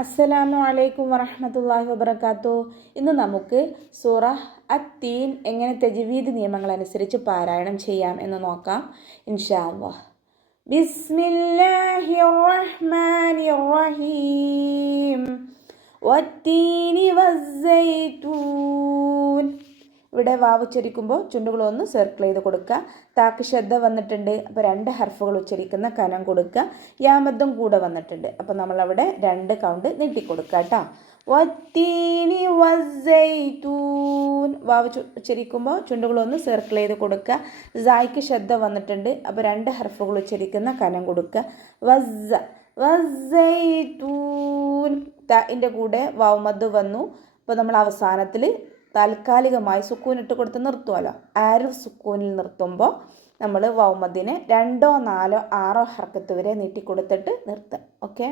അസ്സലാമു അലൈക്കും വറഹ്മത്തുള്ളാഹി വബറകാതുഹു. ഇന്ന് നമുക്ക് സൂറ അത്തീൻ എങ്ങനെ തജ്വീദ് നിയമങ്ങൾ അനുസരിച്ച് പാരായണം ചെയ്യാം എന്ന് നോക്കാം ഇൻഷാ അല്ലാഹ്. ബിസ്മില്ലാഹിർ റഹ്മാനിർ റഹീം വത്തീനി വസ്സൈതൂൻ. ഇവിടെ വാവ് ഉച്ചരിക്കുമ്പോൾ ചുണ്ടുകളൊന്ന് സർക്കിൾ ചെയ്ത് കൊടുക്കുക. താക്ക് ശ്രദ്ധ വന്നിട്ടുണ്ട്, അപ്പോൾ 2 ഹർഫുകൾ ഉച്ചരിക്കുന്ന കനം കൊടുക്കുക. യാമദ്ദും കൂടെ വന്നിട്ടുണ്ട്, അപ്പോൾ നമ്മളവിടെ 2 കൗണ്ട് നീട്ടിക്കൊടുക്കുക കേട്ടോ. വത്തീനി വസ്സൈതൂൻ. വാവ് ഉച്ചരിക്കുമ്പോൾ ചുണ്ടുകളൊന്ന് സർക്കിൾ ചെയ്ത് കൊടുക്കുക. സായ്ക്ക് ശ്രദ്ധ വന്നിട്ടുണ്ട്, അപ്പോൾ 2 ഹർഫുകൾ ഉച്ചരിക്കുന്ന കനം കൊടുക്കുക. വസ്സൈതൂൻ. താഇൻ്റെ കൂടെ വാവ് മദ് വന്നു, അപ്പോൾ നമ്മൾ അവസാനത്തിൽ താൽക്കാലികമായി സുക്കൂൻ ഇട്ട് കൊടുത്ത് നിർത്തുമല്ലോ. ആരിഫ് സുക്കൂനിൽ നിർത്തുമ്പോൾ നമ്മൾ വൗമദിനെ 2, 4, 6 ഹർക്കത്ത് വരെ നീട്ടിക്കൊടുത്തിട്ട് നിർത്തുക. ഓക്കെ.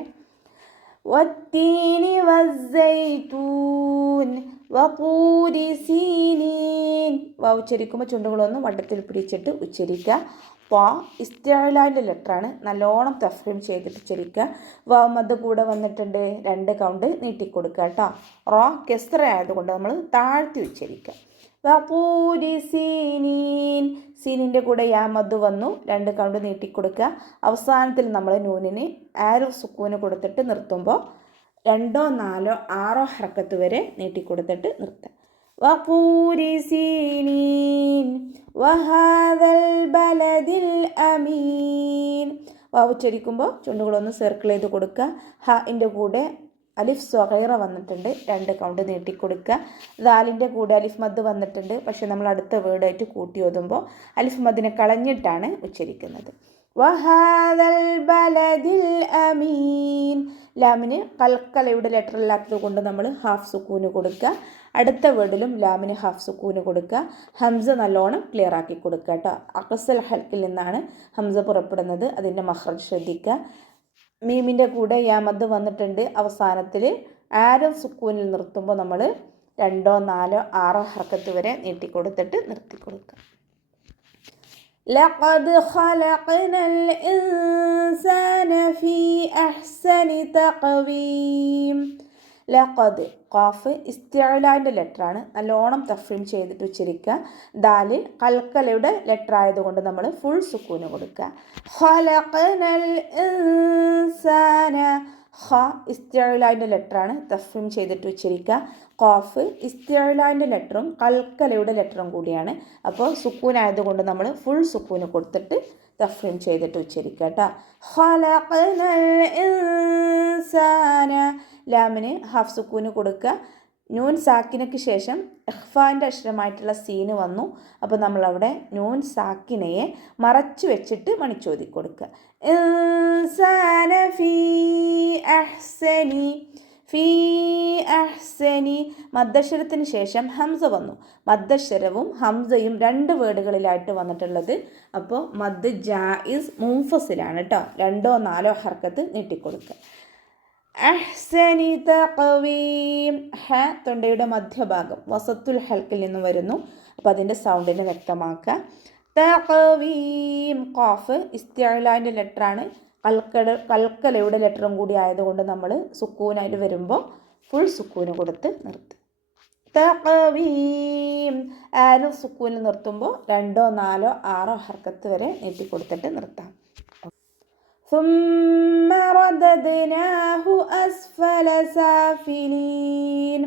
വത്തീനി വസ്സൈതൂൻ വതൂരി സീനീൻ. വാവ് ഉച്ചരിക്കുമ്പോൾ ചുണ്ടുകളൊന്ന് വട്ടത്തിൽ പിടിച്ചിട്ട് ഉച്ചരിക്കുക. ത്വാ ഇസ്തിഅലാൻ്റെ ലെറ്ററാണ്, നല്ലോണം തഫ്ഹീം ചെയ്തിട്ട് ഉച്ചരിക്കുക. വാവ് മദ് കൂടെ വന്നിട്ടുണ്ട്, 2 കൗണ്ട് നീട്ടിക്കൊടുക്കുക കേട്ടോ. റോ കെസ്റ ആയതുകൊണ്ട് നമ്മൾ താഴ്ത്തി ഉച്ചരിക്കുക. വതൂരി സീനീൻ. സീനിൻ്റെ കൂടെ യാ മദ് വന്നു, 2 കൗണ്ട് നീട്ടിക്കൊടുക്കുക. അവസാനത്തിൽ നമ്മൾ നൂനിന് ആരിഫ് സുക്കൂന് കൊടുത്തിട്ട് നിർത്തുമ്പോൾ 2, 4, 6 ഹർക്കത്ത് വരെ നീട്ടിക്കൊടുത്തിട്ട് നിർത്തുക. വതൂരി സീനീൻ വഹാദൽ ബലദിൽ അമീൻ. വാവ് ഉച്ചരിക്കുമ്പോൾ ചുണ്ടുകളൊന്ന് സർക്കിൾ ചെയ്ത് കൊടുക്കുക. ഹഇൻ്റെ കൂടെ അലിഫ് സ്വഗൈറ വന്നിട്ടുണ്ട്, 2 കൗണ്ട് നീട്ടിക്കൊടുക്കുക. ദാലിൻ്റെ കൂടെ അലിഫ് മദ് വന്നിട്ടുണ്ട്, പക്ഷെ നമ്മൾ അടുത്ത വേർഡായിട്ട് കൂട്ടി ഓതുമ്പോൾ അലിഫ് മദിനെ കളഞ്ഞിട്ടാണ് ഉച്ചരിക്കുന്നത്. വഹാദൽ ബലദിൽ അമീൻ. ലാമിന് കൽക്കലയുടെ ലെറ്റർ ഇല്ലാത്തത് കൊണ്ട് നമ്മൾ ഹാഫ് സുക്കൂന് കൊടുക്കുക. അടുത്ത വേർഡിലും ലാമിന് ഹാഫ് സുക്കൂന് കൊടുക്കുക. ഹംസ നല്ലോണം ക്ലിയർ ആക്കി കൊടുക്കുക കേട്ടോ. അഖ്സൽ ഹൽക്കിൽ നിന്നാണ് ഹംസ പുറപ്പെടുന്നത്, അതിൻ്റെ മഖ്റജ് ശ്രദ്ധിക്കുക. മീമിൻ്റെ കൂടെ യാമദ് വന്നിട്ടുണ്ട്, അവസാനത്തിൽ ആരിഫ് സുക്കൂനിൽ നിർത്തുമ്പോൾ നമ്മൾ 2, 4, 6 ഹർക്കത്ത് വരെ നീട്ടിക്കൊടുത്തിട്ട് നിർത്തിക്കൊടുക്കുക. ലഖദ് ഖലഖനൽ ഇൻസാന ഫീ അഹ്സനി തഖ്വീം. ലഖദ് ഖാഫ് ഇസ്തിഅലാൻ്റെ ലെറ്ററാണ്, നല്ലോണം തഫ്ഹീം ചെയ്തിട്ട് ഉച്ചരിക്കുക. ദാല് കൽക്കലയുടെ ലെറ്റർ ആയതുകൊണ്ട് നമ്മൾ ഫുൾ സുക്കൂന് കൊടുക്കുക. ഖലഖനൽ ഇൻസാന. ഖ ഇസ്തിഅലാൻ്റെ ലെറ്ററാണ്, തഫ്ഹീം ചെയ്തിട്ട് ഉച്ചരിക്കുക. ഖാഫ് ഇസ്തിഅലാൻ്റെ ലെറ്ററും കൽക്കലയുടെ ലെറ്ററും കൂടിയാണ്, അപ്പോൾ സുക്കൂൻ ആയതുകൊണ്ട് നമ്മൾ ഫുൾ സുക്കൂന് കൊടുത്തിട്ട് തഫ്ഹീം ചെയ്തിട്ട് ഉച്ചരിക്കുക കേട്ടോ. ഖലഖനൽ ഇൻസാന. ലാമിന് ഹാഫ് സുക്കൂന് കൊടുക്കുക. നൂൻ സാക്കിനയ്ക്ക് ശേഷം ഇഖ്ഫാൻ്റെ അക്ഷരമായിട്ടുള്ള സീന് വന്നു, അപ്പോൾ നമ്മളവിടെ നൂൻ സാക്കിനയെ മറച്ചു വെച്ചിട്ട് മണിച്ചോതി കൊടുക്കുക. ഇൻസാന ഫീ അഹ്സനി. ഫീ അഹ്സനി. മദ്ദക്ഷരത്തിന് ശേഷം ഹംസ വന്നു. മദ്ദക്ഷരവും ഹംസയും 2 വേർഡുകളിലായിട്ട് വന്നിട്ടുള്ളത്, അപ്പോൾ മദ് ജായിസ് മുൻഫസിലാണ് കേട്ടോ. 2, 4 ഹർക്കത്ത് നീട്ടിക്കൊടുക്കുക. അഹ്സനി തഖ്വീം. ഹ തൊണ്ടയുടെ മധ്യഭാഗം വസത്തുൽ ഹൽക്കിൽ നിന്ന് വരുന്നു, അപ്പോൾ അതിൻ്റെ സൗണ്ടിനെ വ്യക്തമാക്കുക. തഖ്വീം. ഖാഫ് ഇസ്തിഅലാൻ്റെ ലെറ്ററാണ്, കൽക്കലയുടെ ലെറ്ററും കൂടി ആയതുകൊണ്ട് നമ്മൾ സുക്കൂനായിട്ട് വരുമ്പോൾ ഫുൾ സുക്കൂന് കൊടുത്ത് നിർത്തും. തഖ്വീം. ആരിഫ് സുക്കൂനിൽ നിർത്തുമ്പോൾ 2, 4, 6 ഹർക്കത്ത് വരെ നീട്ടിക്കൊടുത്തിട്ട് നിർത്താം. ثم رددناه أسفل سافلين.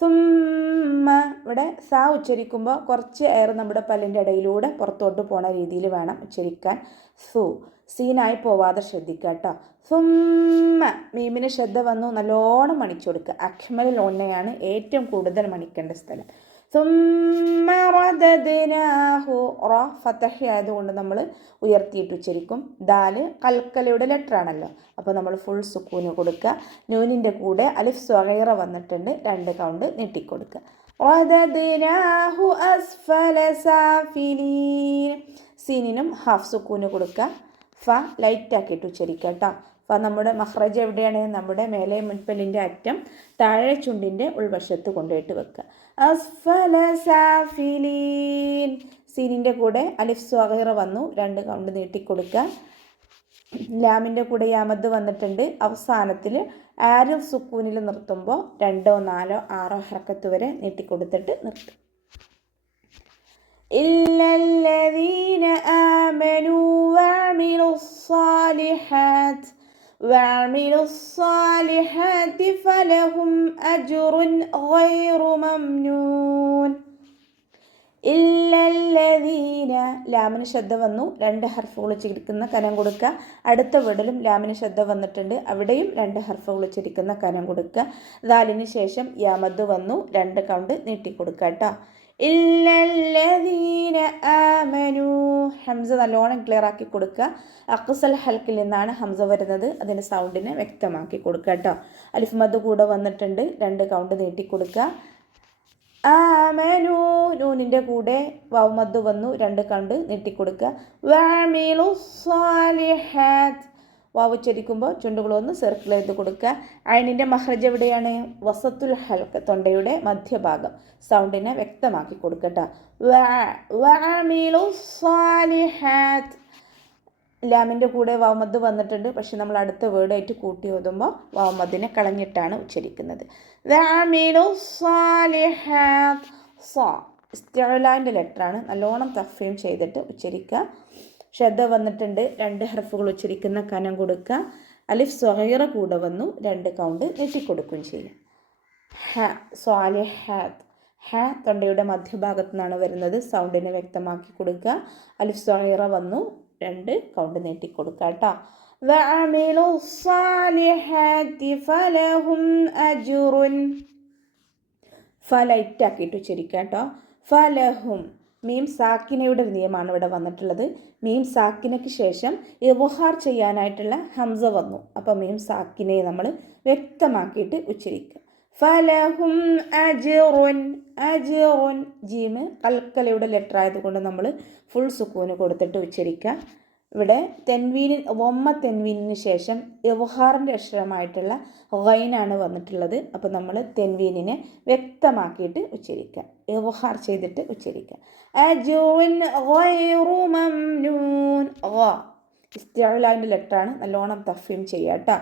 ثم. ഇവിടെ സാ ഉച്ചരിക്കുമ്പോൾ കുറച്ച് എയർ നമ്മുടെ പല്ലിൻ്റെ ഇടയിലൂടെ പുറത്തോട്ട് പോണ രീതിയിൽ വേണം ഉച്ചരിക്കാൻ. സീനായി പോവാതെ ശ്രദ്ധിക്കുക കേട്ടോ. സുമ്മ. മീമിന് ശ്രദ്ധ വന്നു, നല്ലോണം മണിച്ചു കൊടുക്കുക. അഖ്മലിൽ ഒന്നയാണ് ഏറ്റവും കൂടുതൽ മണിക്കേണ്ട സ്ഥലം. സുമ്മ റദദ്നാഹു. റ ഫതഹ് ആയതുകൊണ്ട് നമ്മൾ ഉയർത്തിയിട്ട് ഉച്ചരിക്കും. ദാല് കൽക്കലയുടെ ലെറ്റർ ആണല്ലോ, അപ്പോൾ നമ്മൾ ഫുൾ സുക്കൂന് കൊടുക്കുക. നൂനിൻ്റെ കൂടെ അലിഫ് സ്വഗൈറ വന്നിട്ടുണ്ട്, 2 കൗണ്ട് നീട്ടിക്കൊടുക്കുക. റദദ്നാഹു അസ്ഫല സാഫിലീൻ. സീനിനും ഹാഫ് സുക്കൂന് കൊടുക്കുക. ഫ ലൈറ്റ് ആക്കിയിട്ട് ഉച്ചരിക്കുക കേട്ടോ. ഫ നമ്മുടെ മഖ്റജ് എവിടെയാണ്? നമ്മുടെ മേലെ മുൻപല്ലിൻ്റെ അറ്റം താഴെ ചുണ്ടിൻ്റെ ഉൾവശത്ത് കൊണ്ടുപോയിട്ട് വെക്കുക. അസ്ഫല സാഫിലീൻ. സീനിൻ്റെ കൂടെ അലിഫ് സ്വഗൈറ വന്നു, 2 കൗണ്ട് നീട്ടിക്കൊടുക്കുക. ലാമിൻ്റെ കൂടെ യാമദ് വന്നിട്ടുണ്ട്. അവസാനത്തിൽ ആരിൽ സുക്കൂനിൽ നിർത്തുമ്പോൾ 2, 4, 6 ഹർക്കത്ത് വരെ നീട്ടിക്കൊടുത്തിട്ട് നിർത്തും. ഇല്ലല്ലദീന ആമനൂ وعملوا الصالحات فلهم أجر غير ممنون. ഇല്ലല്ലദീന ലാമിന് ശ്രദ്ധ വന്നു, 2 ഹർഫ് വിളിച്ചിരിക്കുന്ന കനം കൊടുക്കുക. അടുത്ത വീടിലും ലാമിന് ശ്രദ്ധ വന്നിട്ടുണ്ട്, അവിടെയും 2 ഹർഫ് വിളിച്ചിരിക്കുന്ന കനം കൊടുക്കുക. ദാലിന് ശേഷം യാമദ് വന്നു, 2 കൗണ്ട് നീട്ടിക്കൊടുക്കുക കേട്ടോ. ഇല്ലല്ലദീന ആമനു. ഹംസ നല്ലോണം ക്ലിയർ ആക്കി കൊടുക്കുക. അഖ്സൽ ഹൽക്കിൽ നിന്നാണ് ഹംസ വരുന്നത്, അതിൻ്റെ സൗണ്ടിനെ വ്യക്തമാക്കി കൊടുക്കുക കേട്ടോ. അലിഫ് മദ് കൂടെ വന്നിട്ടുണ്ട്, 2 കൗണ്ട് നീട്ടിക്കൊടുക്കുക. ആമനു നൂനിൻ്റെ കൂടെ വാവ് മദ് വന്നു, 2 കൗണ്ട് നീട്ടിക്കൊടുക്കുക. വഅമിലു സ്വാലിഹാത്ത് വാവ് ഉച്ചരിക്കുമ്പോൾ ചുണ്ടുകളൊന്ന് സർക്കിൾ ചെയ്ത് കൊടുക്കുക. ഐനിൻ്റെ മഹ്റജ് എവിടെയാണ്? വസത്തുൽ ഹൽക്ക്, തൊണ്ടയുടെ മധ്യഭാഗം. സൗണ്ടിനെ വ്യക്തമാക്കി കൊടുക്കട്ടോ. വഅമിലു സ്വാലിഹാത്ത് ലാമിൻ്റെ കൂടെ വാവമദ് വന്നിട്ടുണ്ട്, പക്ഷെ നമ്മൾ അടുത്ത വേർഡായിട്ട് കൂട്ടി ഓതുമ്പോൾ വാവമദിനെ കളഞ്ഞിട്ടാണ് ഉച്ചരിക്കുന്നത്. വഅമിലു സ്വാലിഹാത്ത്. ഇസ്തിഅലാൻ്റെ ലെറ്ററാണ്, നല്ലോണം തഫ്ഹീം ചെയ്തിട്ട് ഉച്ചരിക്കുക. ശ്രദ്ധ വന്നിട്ടുണ്ട്, 2 ഹർഫുകൾ ഉച്ചരിക്കുന്ന കനം കൊടുക്കുക. അലിഫ് സ്വഗീറ കൂടെ വന്നു, 2 കൗണ്ട് നീട്ടിക്കൊടുക്കുകയും ചെയ്യും. ഹ സ്വാലിഹാത്ത്. ഹ തൊണ്ടയുടെ മധ്യഭാഗത്തു നിന്നാണ് വരുന്നത്, സൗണ്ടിനെ വ്യക്തമാക്കി കൊടുക്കുക. അലിഫ് സ്വഗീറ വന്നു, 2 കൗണ്ട് നീട്ടിക്കൊടുക്കുക കേട്ടോ. വഅമിലു സ്വാലിഹാത്തി ഫലഹും അജ്റുൻ. ലൈറ്റ് ആക്കിയിട്ട് ഉച്ചരിക്കുക കേട്ടോ. ഫലഹും. മീം സാക്കിനയുടെ നിയമമാണ് ഇവിടെ വന്നിട്ടുള്ളത്. മീം സാക്കിനയ്ക്ക് ശേഷം ഇവ്ഹാർ ചെയ്യാനായിട്ടുള്ള ഹംസ വന്നു, അപ്പോൾ മീം സാക്കിനെ നമ്മൾ വ്യക്തമാക്കിയിട്ട് ഉച്ചരിക്കുക. ഫലഹും അജ്റുൻ. അജ്റുൻ ജീം കൽക്കലയുടെ ലെറ്റർ ആയതുകൊണ്ട് നമ്മൾ ഫുൾ സുക്കൂന് കൊടുത്തിട്ട് ഉച്ചരിക്കുക. ഇവിടെ തെൻവീനിന് ശേഷം ഇവ്ഹാറിൻ്റെ അക്ഷരമായിട്ടുള്ള ഗൈനാണ് വന്നിട്ടുള്ളത്, അപ്പോൾ നമ്മൾ തെൻവീനിനെ വ്യക്തമാക്കിയിട്ട് ഉച്ചരിക്കുക, ഇവ്ഹാർ ചെയ്തിട്ട് ഉച്ചരിക്കുക. അജ്റുൻ ഗൈറു മംനൂൻ. ഇസ്തിഅലാൻ്റെ ലെറ്ററാണ്, നല്ലോണം തഫ്ഹീം ചെയ്യുക കേട്ടോ.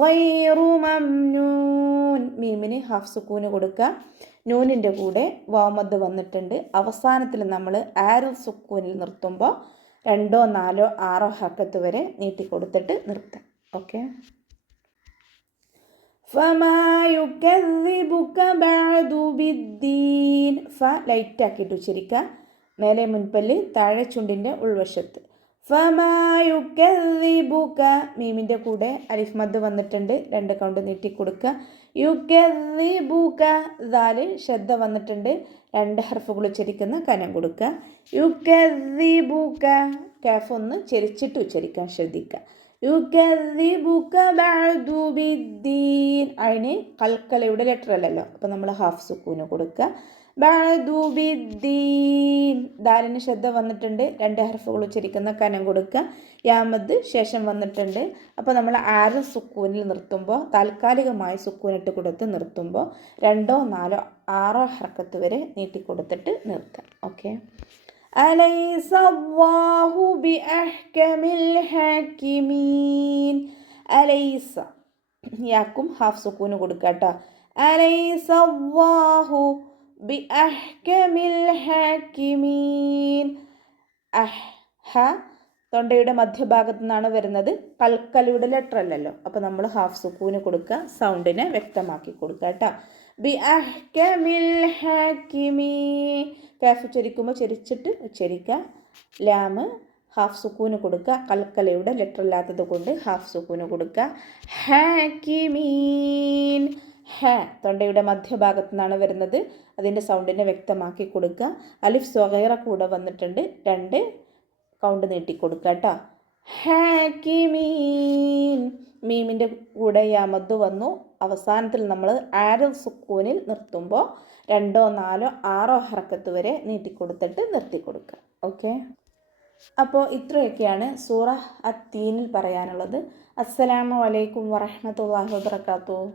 ഗൈറു മംനൂൻ. മീമിന് ഹാഫ് സുക്കൂന് കൊടുക്കുക. നൂനിൻ്റെ കൂടെ വാമദ് വന്നിട്ടുണ്ട്, അവസാനത്തിൽ നമ്മൾ ആരിൽ സുക്കൂനിൽ നിർത്തുമ്പോൾ 2, 4, 6 ഹർക്കത്ത് വരെ നീട്ടിക്കൊടുത്തിട്ട് നിർത്താം. ഓക്കെ. ഫമാ യുകദ്ദിബുക ബഅദു ബിദ്ദീൻ. ലൈറ്റ് ആക്കിയിട്ട് ഉച്ചരിക്കുക. മേലെ മുൻപല്ല്, താഴെ ചുണ്ടിൻ്റെ ഉൾവശത്ത്. ഫമാ യുകദ്ദിബുക. മീമിൻ്റെ കൂടെ അലിഫ് മദ് വന്നിട്ടുണ്ട്, 2 കൗണ്ട് നീട്ടിക്കൊടുക്കുക. യുകദ്ദിബുക. ദാല് ശ്രദ്ധ വന്നിട്ടുണ്ട്, 2 ഹർഫുകൾ ഉച്ചരിക്കുന്ന കനം കൊടുക്കുക. യുകദ്ദിബുക. കാഫ് ഒന്ന് ചെരിച്ചിട്ട് ഉച്ചരിക്കാൻ ശ്രദ്ധിക്കുക. യുകദ്ദിബുക ബഅദു ബിദ്ദീൻ. അതിന് കൽക്കലയുടെ ലെറ്റർ അല്ലല്ലോ, അപ്പോൾ നമ്മൾ ഹാഫ് സുക്കൂന് കൊടുക്കുക. ബഅദു ബിദ്ദീൻ. ദാലിന് ശ്രദ്ധ വന്നിട്ടുണ്ട്, 2 ഹർഫുകൾ ഉച്ചരിക്കുന്ന കനം കൊടുക്കുക. യാമദ് ശേഷം വന്നിട്ടുണ്ട്, അപ്പോൾ നമ്മൾ ആരിൽ സുക്കൂനിൽ നിർത്തുമ്പോൾ താൽക്കാലികമായി സുക്കൂനിട്ട് കൊടുത്ത് നിർത്തുമ്പോൾ 2, 4, 6 ഹർക്കത്ത് വരെ നീട്ടിക്കൊടുത്തിട്ട് നിർത്താം. ഓക്കെ. അലൈസ അല്ലാഹു ബിഅഹ്കമിൽ ഹാക്കിമീൻ. അലൈസ യാക്കും ഹാഫ് സുക്കൂന് കൊടുക്കുക കേട്ടോ. അലൈസ അല്ലാഹു ബിഅഹ്കമിൽ ഹാക്കിമീൻ. ഹ തൊണ്ടയുടെ മധ്യഭാഗത്തു നിന്നാണ് വരുന്നത്, കൽക്കലയുടെ ലെറ്റർ അല്ലല്ലോ, അപ്പോൾ നമ്മൾ ഹാഫ് സുക്കൂന് കൊടുക്കുക, സൗണ്ടിനെ വ്യക്തമാക്കി കൊടുക്കുക കേട്ടോ. ബിഅഹ്കമിൽ ഹാക്കിമീൻ. കാഫ് ഉച്ചരിക്കുമ്പോൾ ചെരിച്ചിട്ട് ഉച്ചരിക്കുക. ലാമ് ഹാഫ് സുക്കൂന് കൊടുക്കുക, കൽക്കലയുടെ ലെറ്റർ ഇല്ലാത്തത് കൊണ്ട് ഹാഫ് സുക്കൂന് കൊടുക്കുക. ഹാക്കിമീൻ. തൊണ്ടയുടെ മധ്യഭാഗത്തു നിന്നാണ് വരുന്നത്, അതിൻ്റെ സൗണ്ടിനെ വ്യക്തമാക്കി കൊടുക്കുക. അലിഫ് സ്വഗീറ കൂടെ വന്നിട്ടുണ്ട്, 2 കൗണ്ട് നീട്ടിക്കൊടുക്കുക കേട്ടോ. ഹാക്കിമീൻ. മീമിൻ്റെ കൂടെ യാമദ് വന്നു, അവസാനത്തിൽ നമ്മൾ ആരിൽ സുക്കൂനിൽ നിർത്തുമ്പോൾ 2, 4, 6 ഹർക്കത്ത് വരെ നീട്ടിക്കൊടുത്തിട്ട് നിർത്തിക്കൊടുക്കുക. ഓക്കെ. അപ്പോൾ ഇത്രയൊക്കെയാണ് സൂറ അത്തീനിൽ പറയാനുള്ളത്. അസ്സലാമു അലൈക്കും വറഹ്മത്തുള്ളാഹി വബറകാതുഹു.